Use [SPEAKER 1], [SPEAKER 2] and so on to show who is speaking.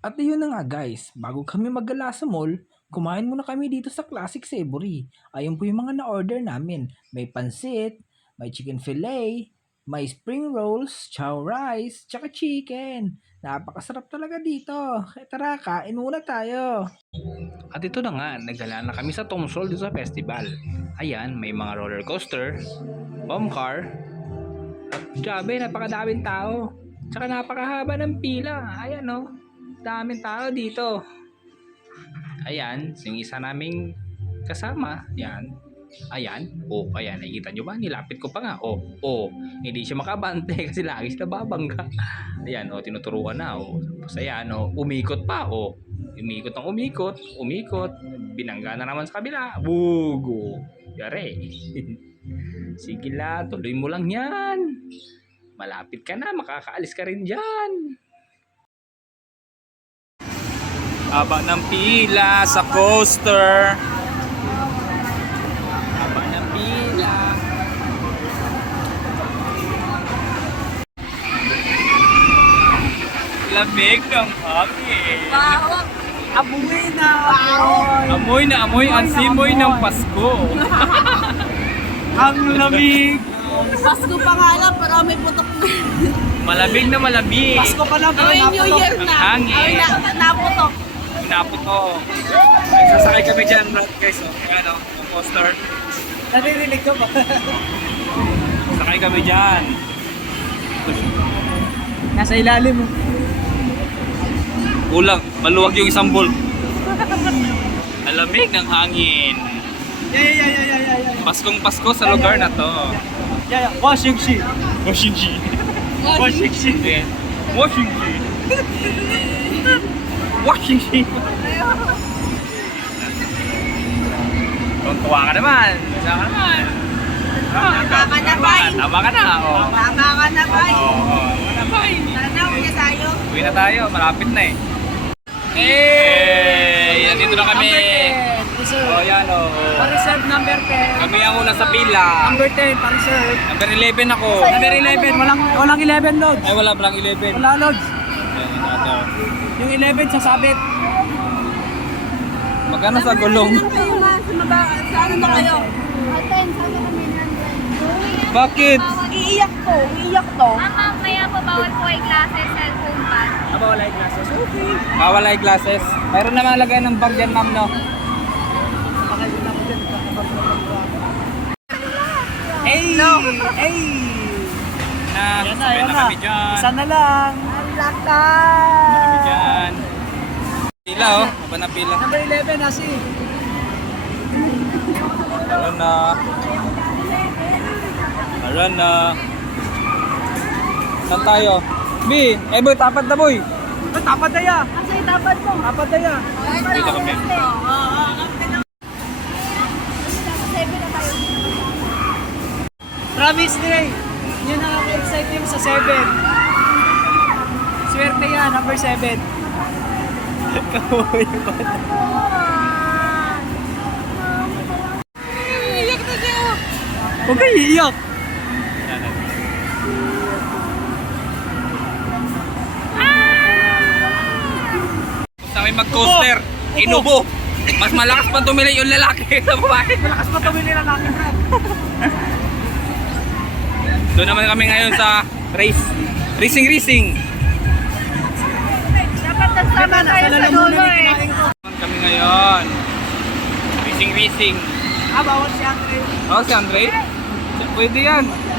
[SPEAKER 1] At yun na nga guys, bago kami maggala sa mall, kumain muna kami dito sa Classic Savory. Ayun po yung mga na-order namin. May pansit, may chicken fillet, may spring rolls, chow rice, tsaka chicken. Napakasarap talaga dito. Kaya tara, kain muna tayo. At ito na nga, nagala na kami sa Tomsol dito sa festival. Ayan, may mga roller coaster, bomb car, at grabe, napakadaming tao. Tsaka napakahaba ng pila. Ayan oh, daming tao dito. Ayan, yung isa naming kasama, yan. Ayan, oh, ayan, nakikita nyo ba? Nilapit ko pa nga, oh, hindi siya makabante kasi lagi siya babangga. Ayan, oh, tinuturuan na, oh. Tapos ayan, oh, umikot pa, oh. Umikot ng umikot, binangga na naman sa kabila. Bugo, yare. Sige la, tuloy mo lang yan. Malapit ka na, makakaalis ka rin dyan. Haba ng pila sa coaster. Haba ng pila. Lamig ng hangin.
[SPEAKER 2] Amoy na amoy.
[SPEAKER 1] Amoy na amoy ang simoy ng Pasko.
[SPEAKER 2] Ang lamig. Pasko pa nga lang, pero may putok na.
[SPEAKER 1] Malamig na malamig.
[SPEAKER 2] Pasko pa lang, pero
[SPEAKER 3] Ay, New Year
[SPEAKER 1] Ang
[SPEAKER 3] na.
[SPEAKER 1] hangin.
[SPEAKER 3] Ay, naputok.
[SPEAKER 1] Pinaputo. Nagsasakay kami dyan, guys. Oh. Ayan, oh, yung poster.
[SPEAKER 2] Naririnig ko ba?
[SPEAKER 1] Sakay kami dyan.
[SPEAKER 2] Nasa ilalim mo.
[SPEAKER 1] Kulang, maluwag yung isang bolt. Alamig ng hangin.
[SPEAKER 2] Yeah.
[SPEAKER 1] Paskong Pasko sa lugar na to.
[SPEAKER 2] Yeah. Washington.
[SPEAKER 1] Washington.
[SPEAKER 2] Washington.
[SPEAKER 1] Washington. Washington. Tuntua ka naman. Tuntua ka naman.
[SPEAKER 3] Tama ka na, bay.
[SPEAKER 1] Tama ka na. Oh.
[SPEAKER 3] Tama ka na, bay.
[SPEAKER 1] Tama na, bay.
[SPEAKER 3] Sana, uwi na tayo.
[SPEAKER 1] Uwi na tayo. Malapit na eh. Hey! Nandito na kami. Oh, yan oh.
[SPEAKER 2] Pa-reserve number 10.
[SPEAKER 1] Kami ang una sa pila.
[SPEAKER 2] Number 10, pa-reserve.
[SPEAKER 1] Number 11 ako.
[SPEAKER 2] Number 11, walang 11 loads.
[SPEAKER 1] Ay, wala palang 11.
[SPEAKER 2] Wala loads.
[SPEAKER 1] Ayan, ito.
[SPEAKER 2] Yung 11 sasabit.
[SPEAKER 1] Magkano sa gulong?
[SPEAKER 3] Sa ano na kayo?
[SPEAKER 1] Bakit?
[SPEAKER 3] Iiyak to.
[SPEAKER 4] Mama, maya po bawal po ay glasses, cellphone bag.
[SPEAKER 2] Wala yung glasses. Okay.
[SPEAKER 1] Bawal ay glasses. Mayroon naman lagay ng bag yan, ma'am, no?
[SPEAKER 2] Hey! Hey!
[SPEAKER 1] Na,
[SPEAKER 2] Yan
[SPEAKER 1] sabay
[SPEAKER 2] na.
[SPEAKER 1] kami dyan.
[SPEAKER 2] Isa na lang.
[SPEAKER 3] Ang
[SPEAKER 1] Kami
[SPEAKER 3] lakas.
[SPEAKER 1] dyan. Pila, oh. Haba na pila.
[SPEAKER 2] Number 11, Asi.
[SPEAKER 1] Meron na. Meron na. Saan tayo? B, boy, tapat na boy.
[SPEAKER 2] Tapad na ya.
[SPEAKER 3] Kasi dapat mo.
[SPEAKER 2] Tapad na ya.
[SPEAKER 1] Dito kami.
[SPEAKER 2] Promise Day. Yun ang ako-excite yung sa 7. Swerte yan, number 7. Kamoy pa.
[SPEAKER 3] Iiyak na siya.
[SPEAKER 2] Huwag kayo iiyak.
[SPEAKER 1] Gusto kami mag-coaster. Inubo. Mas malakas pa tumili yung lalaki sa babae.
[SPEAKER 2] Malakas pa tumili na natin, Brad.
[SPEAKER 1] Doon naman kami ngayon sa race. Racing.
[SPEAKER 3] Dapat nagsama tayo sa dulo eh.
[SPEAKER 1] Kami ngayon. Racing.
[SPEAKER 2] Bawal si Andre.
[SPEAKER 1] Oh, si Andre? Pwede yan.